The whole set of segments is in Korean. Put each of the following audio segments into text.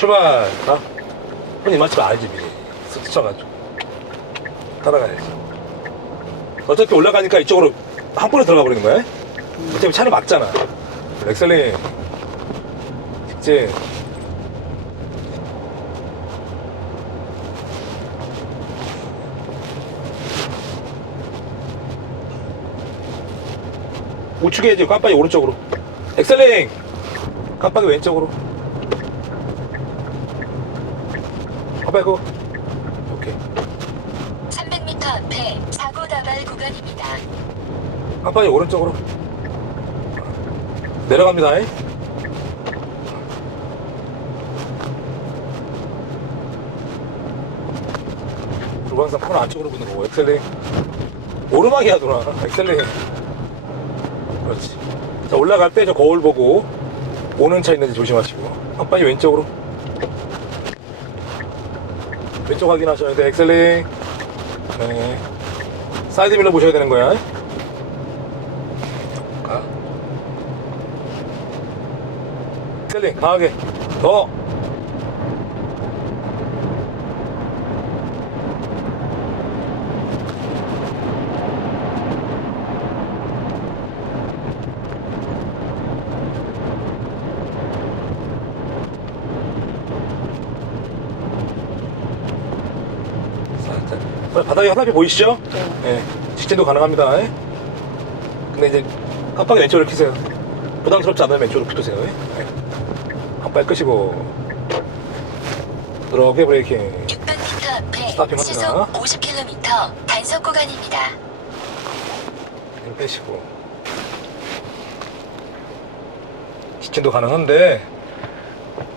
출발. 가. 손이 맞추면 알지, 미리. 쓱 스쳐가지고. 따라가야지. 어차피 올라가니까 이쪽으로 한 번에 들어가 버리는 거야. 어차피 차를 막잖아. 엑셀링. 직진. 우측에 이제 깜빡이 오른쪽으로. 엑셀링! 깜빡이 왼쪽으로. 깜빡이 고 오케이. 300m 앞에 사고 다발 구간입니다. 깜빡이 오른쪽으로. 내려갑니다. 잉? 그리고 항상 코너 안쪽으로 붙는 거고, 엑셀링. 오르막이야, 누나. 엑셀링. 그렇지. 자, 올라갈 때 저 거울 보고, 오는 차 있는지 조심하시고. 깜빡이 왼쪽으로. 왼쪽 확인하셔야 돼, 엑셀링. 네. 사이드 밀러 보셔야 되는 거야. 가. 셀링 강하게 더 살짝. 바닥에 화살표 보이시죠? 네. 네, 직진도 가능합니다. 근데 이제 깜빡이 왼쪽으로 켜세요. 부담스럽지 않으면 왼쪽으로 켜두세요. 네. 깜빡이 끄시고 부드럽게 브레이킹. 600m 앞에 합니다. 시속 50km 단속 구간입니다. 힘 빼시고 직진도 가능한데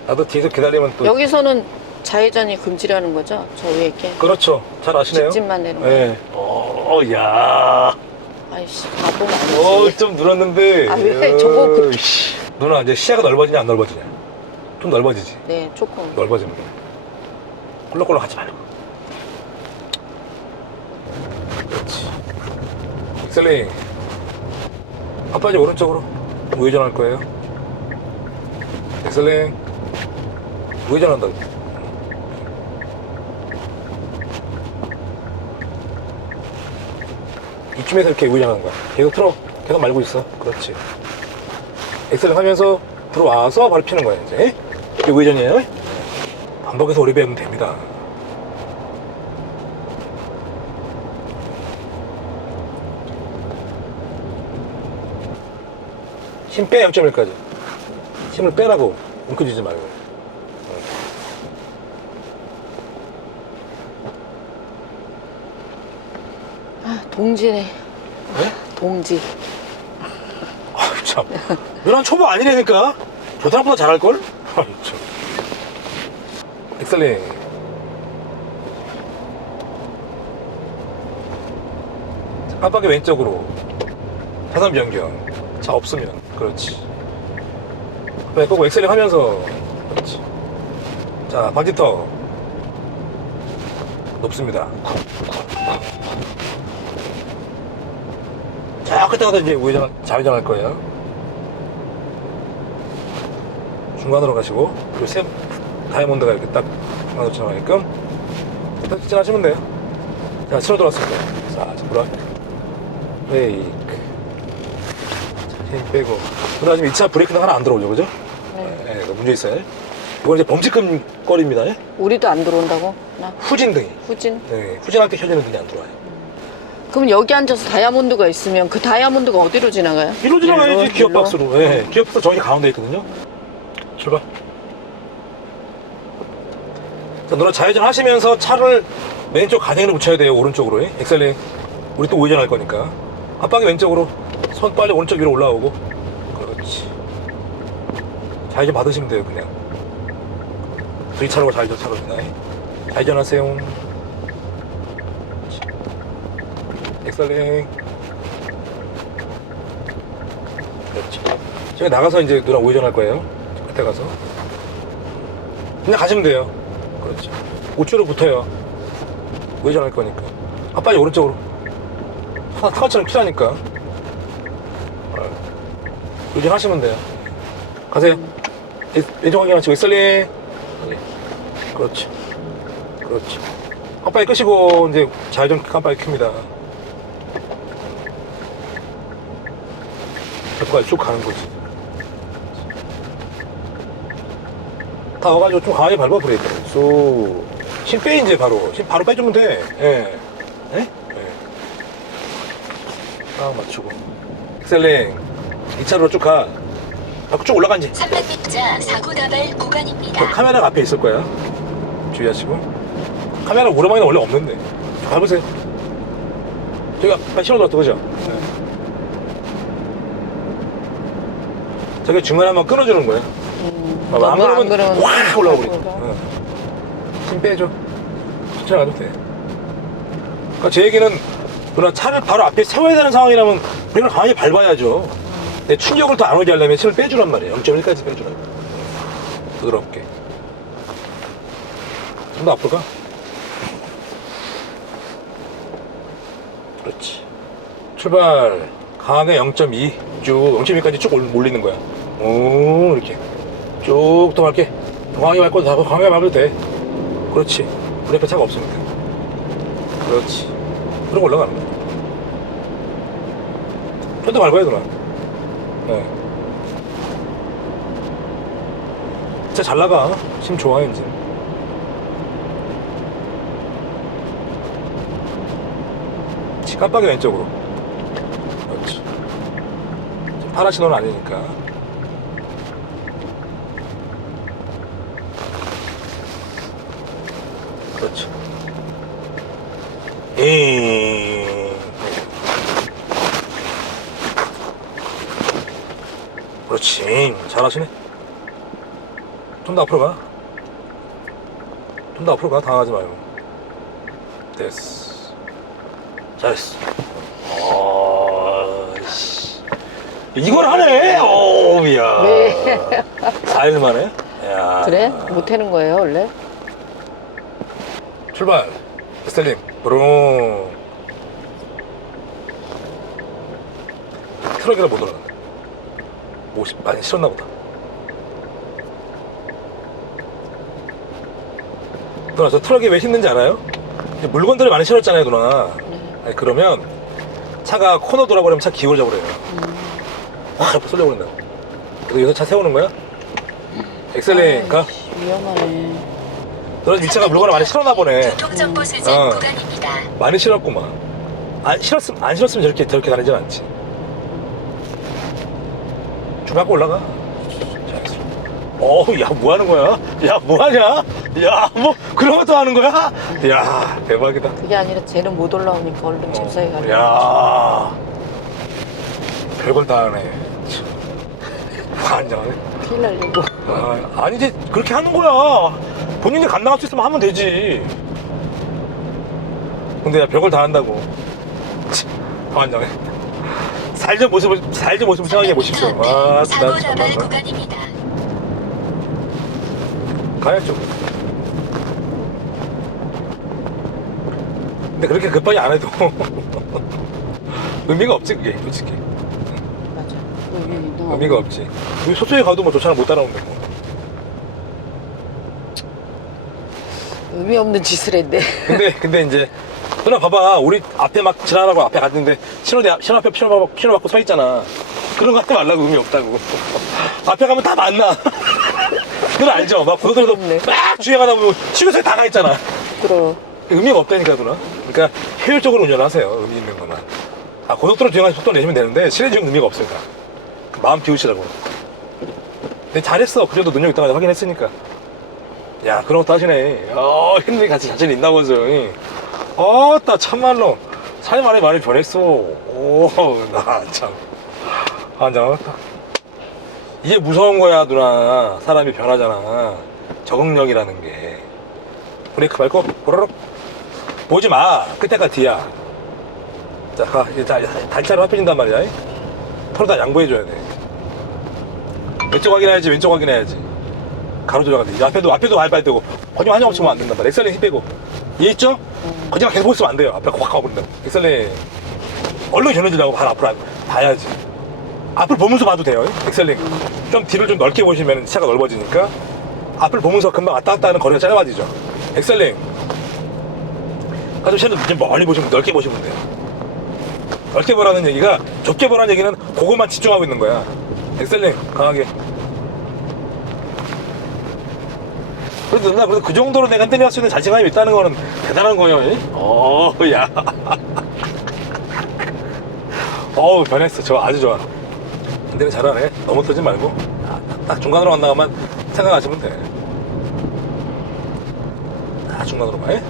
나도 뒤에서 기다리면 또 여기서는 좌회전이 금지라는 거죠? 저 위에 게 그렇죠. 잘 아시네요. 직진만 되는 거. 네. 어, 야. 아이씨 바보면 어, 안 되지. 좀 늘었는데. 아, 왜 저거 그- 어이씨. 누나 이제 시야가 넓어지냐 안 넓어지냐? 좀 넓어지지. 네 조금. 넓어지면 돼. 꿀렁꿀렁 하지 말고. 그렇지. 셀링. 아빠 이제 오른쪽으로 우회전할 거예요. 셀링. 우회전한다고. 이쯤에서 이렇게 우회전하는 거야. 계속 틀어. 계속 말고 있어. 그렇지. 엑셀을 하면서 들어와서 바로 피는 거야, 이제. 이게 우회전이에요. 반복해서 오래 배우면 됩니다. 힘 빼, 0.1까지. 힘을 빼라고. 움켜쥐지 말고. 아, 동지네. 네? 동지. 아유, 참. 누난 초보 아니라니까? 저 사람보다 잘할걸? 아유, 참. 엑셀링. 자, 깜빡이 왼쪽으로. 차선 변경. 차 없으면. 그렇지. 깜빡이 끄고 엑셀링 하면서. 그렇지. 자, 방지턱. 높습니다. 자, 그때 가서 이제 우회전, 좌회전 할 거예요. 중간으로 가시고, 그리고 샘, 다이아몬드가 이렇게 딱 중간으로 지나가게끔 딱 직진하시면 돼요. 자, 신호 들어왔습니다. 자, 자, 브라. 브레이크. 자, 힘 빼고. 누나 지금 2차 브레이크는 하나 안 들어오죠, 그죠? 네. 네, 문제 있어요. 이건 이제 범칙금 거리입니다. 예? 우리도 안 들어온다고? 나 후진등이. 후진. 네, 후진할 때 켜지는 등이 안 들어와요. 그럼 여기 앉아서 다이아몬드가 있으면 그 다이아몬드가 어디로 지나가요? 이로 지나가야지 일로, 기어 일로? 박스로. 예, 기어 박스 저기 가운데 있거든요. 출발. 자, 너는 좌회전 하시면서 차를 왼쪽 가댕이로 붙여야 돼요. 오른쪽으로. 예? 엑셀링. 우리 또 우회전할 거니까. 앞방이 왼쪽으로. 손 빨리 오른쪽 위로 올라오고. 그렇지. 좌회전 받으시면 돼요, 그냥. V차로가 좌회전 차로입니다. 예? 좌회전 하세요. 엑셀링. 그렇지. 저기 나가서 이제 누나 우회전할 거예요. 저 끝에 가서. 그냥 가시면 돼요. 그렇지. 우측으로 붙어요. 우회전할 거니까. 아, 빨리 오른쪽으로. 하나 타워처럼. 어. 우회전하시면 돼요. 가세요. 왼- 왼쪽 확인하시고, 엑셀링. 그렇지. 그렇지. 깜빡이 끄시고 이제 좌회전 깜빡이 켭니다. 여기까지 쭉 가는 거지. 다 와가지고 좀 강하게 밟아 브레이크. 쏘. 힘 빼, 이제 바로. 힘 바로 빼주면 돼. 예. 예? 예. 딱 맞추고. 엑셀링. 2차로로 쭉 가. 아, 쭉 올라가, 이제. 300m 사고 다발 저 구간입니다. 카메라가 앞에 있을 거야. 주의하시고. 카메라 오르막에는 원래 없는데. 좀 밟으세요. 저기 앞에 신호 들었다, 그죠? 네. 저기 중간에 한번 끊어주는 거야. 음, 봐봐, 안 너무 안 그러면 확 올라가 버리죠. 올라가. 응. 힘 빼줘. 천천히 가도 돼. 그러니까 제 얘기는 누나 차를 바로 앞에 세워야 되는 상황이라면 우리가 강하게 밟아야죠. 내 충격을 더 안 오게 하려면 힘을 빼주란 말이에요. 0.1까지 빼주라고. 부드럽게. 좀 더 앞으로 가. 그렇지. 출발. 강하게 0.2. 쭉 0.2까지 쭉 올- 올리는 거야. 오, 이렇게. 쭉더 밟게. 강하게 밟고 더 강하게 밟아도 돼. 그렇지. 우리 옆에 차가 없으니까. 그렇지. 그러고 올라가는 거야. 좀더 밟아야 되나? 네. 진짜 잘 나가. 힘 좋아, 엔진. 치 깜빡이 왼쪽으로. 그렇지. 파란 신호는 아니니까. 그렇죠. 에 그렇지. 잘하시네. 좀 더 앞으로 가. 좀 더 앞으로 가. 당하지 말고. 됐어. 잘했어. 어, 씨. 이걸 하네. 오, 야. 네. 4일 만에. 야. 그래? 못하는 거예요 원래? 출발. 스텔링. 브롱. 트럭이라 못 올라가. 50 많이 실었나 보다. 누나 저 트럭에 왜 힘든지 알아요? 물건들을 많이 실었잖아요 누나. 아니, 그러면 차가 코너 돌아버리면 차 기울어져 버려요. 확 옆으로 쏠려버린다고. 그래서 여기서 차 세우는 거야? 엑셀링 가. 위험하네. 너는 밑차가 물건을 많이 실었나 보네. 교통정보 수집 어. 구간입니다. 많이 실었구만. 안 실었으면 안 실었으면 저렇게 저렇게 다니진 않지. 줄 갖고 올라가. 잘했어. 어우, 야, 뭐 하는 거야? 야, 뭐 하냐? 야, 뭐 그런 것도 하는 거야? 야, 대박이다. 그게 아니라 쟤는 못 올라오니까 얼른 잽싸게 가려. 야, 별걸 다 하네. 참. 환장하네. 큰일 날려고. 아, 아니 이제 그렇게 하는 거야. 본인이 간 나갈 수 있으면 하면 되지. 근데 야 별걸 다 한다고. 참, 환장해. 살전 모습을 살전 모습을 생각해 보십시오. 300m 아, 앞에 사고 나 다발 정말 구간입니다. 가야죠. 근데 그렇게 급하게 안 해도 의미가 없지 그게 솔직히 맞아. 여기 너 의미가 없지. 우리 소소에 가도 뭐저 차는 못 따라오는데 의미 없는 짓을 했네. 근데 근데 이제 누나 봐봐. 우리 앞에 막 지나가고 앞에 갔는데 신호대 앞- 신호 앞에 신호 받고 신호 받고 서 있잖아. 그런 거 하지 말라고 의미 없다고. 앞에 가면 다 만나. 그건 알죠? 막 고속도로도 없네. 막 주행하다 보면 신호소에 다가 있잖아. 그럼. 의미가 없다니까 누나. 그러니까 효율적으로 운전하세요 의미 있는 것만. 아 고속도로 주행하서 속도 내시면 되는데 실내 주행 의미가 없으니까. 마음 비우시라고. 근데 잘했어. 그래도 능력 있다고 확인했으니까 야 그런 것도 하시네. 어 힘들게 같이 자신 있나 보죠 어따 참말로. 삶 안에 많이 변했어. 오나참. 환장하다 이게 무서운 거야 누나. 사람이 변하잖아. 적응력이라는 게. 브레이크 밟고 보로록. 보지 마. 끝에가 뒤야. 자 가. 다- 달차로 합해진단 말이야. 서로 다 양보해줘야 돼. 왼쪽 확인해야지 왼쪽 확인해야지 가로 들어가야 돼. 앞에도 앞에도 밟아야 되고 거짓말 한점 없으면 안 된단 말이야. 엑셀레 힘 빼고 이해했죠? 거짓말 계속 있으면 안 돼요. 앞에 확 가버린다고. 엑셀레 얼른 견뎌지려고 발 앞으로 봐야지. 앞을 보면서 봐도 돼요. 엑셀링 좀 뒤를 좀 넓게 보시면 차가 넓어지니까 앞을 보면서 금방 왔다 갔다 하는 거리가 짧아지죠. 엑셀링. 아주 쟤는 좀 멀리 보시면 넓게 보시면 돼요. 넓게 보라는 얘기가 좁게 보라는 얘기는 그것만 집중하고 있는 거야. 엑셀링 강하게. 그래도 누나 그래도 그 정도로 내가 흔들릴 수 있는 자신감이 있다는 거는 대단한 거예요. 이? 어, 야. 어우 변했어. 저 아주 좋아. 근데 잘하네. 너무 뜨지 말고 아, 딱 중간으로 간다가만 생각하시면 돼. 아 중간으로만 해.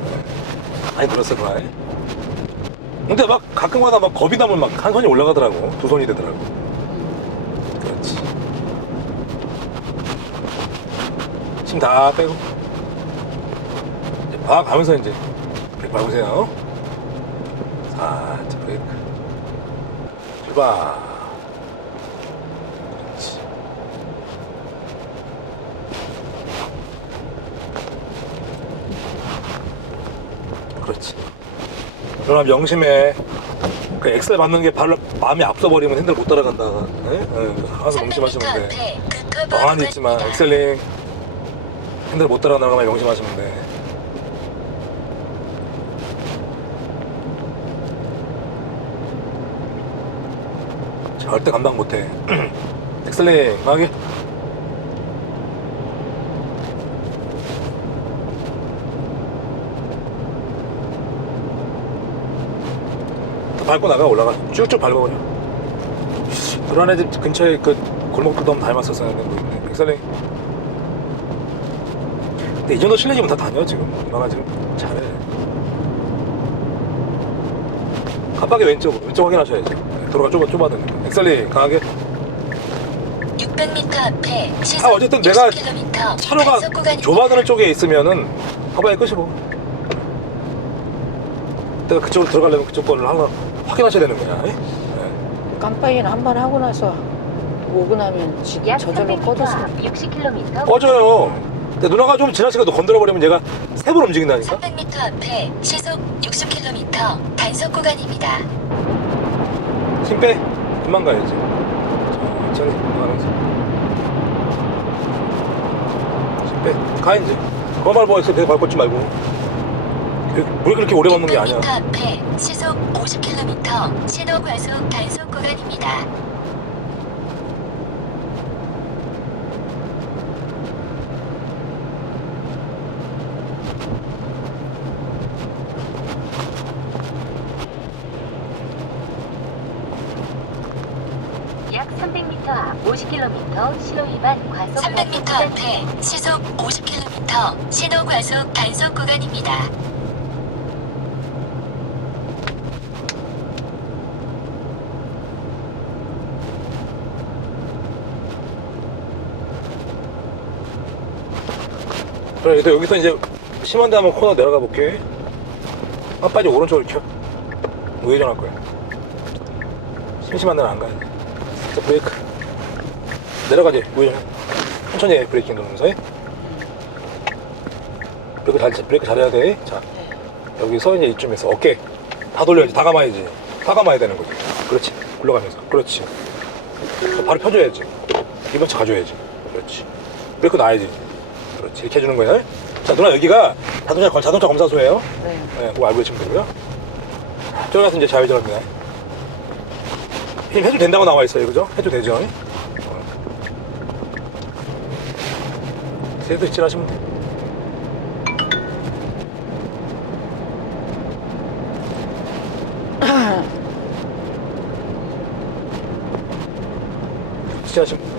많이 들었어 그만. 근데 막 가끔가다 막 겁이 나면 막 한 손이 올라가더라고. 두 손이 되더라고. 그렇지. 힘 다 빼고. 봐 가면서 이제 브레이크 밟으세요. 살짝 브레이크. 출발. 그렇지. 그렇지. 그럼 명심해. 그 엑셀 받는 게 발로 마음이 앞서버리면 핸들 못 따라간다. 네? 네. 항상 300m 명심하시면 돼. 멍하니 있지만 구간입니다. 엑셀링 핸들 못 따라가는 것만 명심하시면 돼. 절대 감당 못해. 엑셀링 하게. 다 밟고 나가 올라가 쭉쭉 밟아버려. 불안해 집 근처에 그 골목도 너무 닮았었어야 되는데 뭐 있네. 근데 이 정도 실내지면 다 다녀 지금. 누나가 지금 잘해. 깜빡이 왼쪽 왼쪽 확인하셔야지. 도로가 좁아 좁아드니까. 엑셀링 강하게. 600m 앞에 시속 아 어쨌든 내가 60km 차로가 단속 구간입니다. 좁아드는 쪽에 있으면은 깜빡이 끄시고. 내가 그쪽으로 들어가려면 그쪽 거를 항상 확인하셔야 되는 거야. 예? 네. 깜빡이는 한 번 하고 나서 오고 나면 지- 약 저절로 300m 꺼져서 앞 60km 꺼져요. 근데 누나가 좀 지나치게 너 건드려 버리면 얘가 세 번 움직인다니까? 300m 앞에 시속 60km 단속 구간입니다. 힘 빼. 금방 가야지. 천천히 가면서. 힘 빼. 가, 이제. 그만 밟아 있어. 내가 밟고 있지 말고. 그- 물 그렇게 오래 밟는 게 아니야. 600m 앞에 시속 50km 신호 과속 단속 구간입니다. 약 300m 앞 50km 신호 위반 과속 300m 앞에 시속 50km 신호 과속 단속 구간입니다. 그래, 또 여기서 이제 심한데 한번 코너 내려가 볼게. 아, 빨리 오른쪽을 켜. 우회전할 거야. 심심한 데는 안 가야 돼. 자, 브레이크. 내려가지, 우회전. 천천히 해, 브레이킹 누르면서 해. 브레이크 잘, 브레이크 잘해야 돼. 자, 여기서 이제 이쯤에서 어깨 다 돌려야지, 다 감아야지. 다 감아야 되는 거지. 그렇지. 굴러가면서. 그렇지. 자, 발을 펴줘야지. 이번 차 가줘야지. 그렇지. 브레이크 놔야지. 그렇지. 이렇게 해주는 거야. 자, 누나 여기가 자동차, 자동차 검사소예요. 네. 네, 그거 알고 계시면 되고요. 들어가서 이제 좌회전합니다. 힘 해도 된다고 나와 있어요, 그죠? 해도 되죠? 어. 세도 칠하시면 돼. 칠하시면 돼.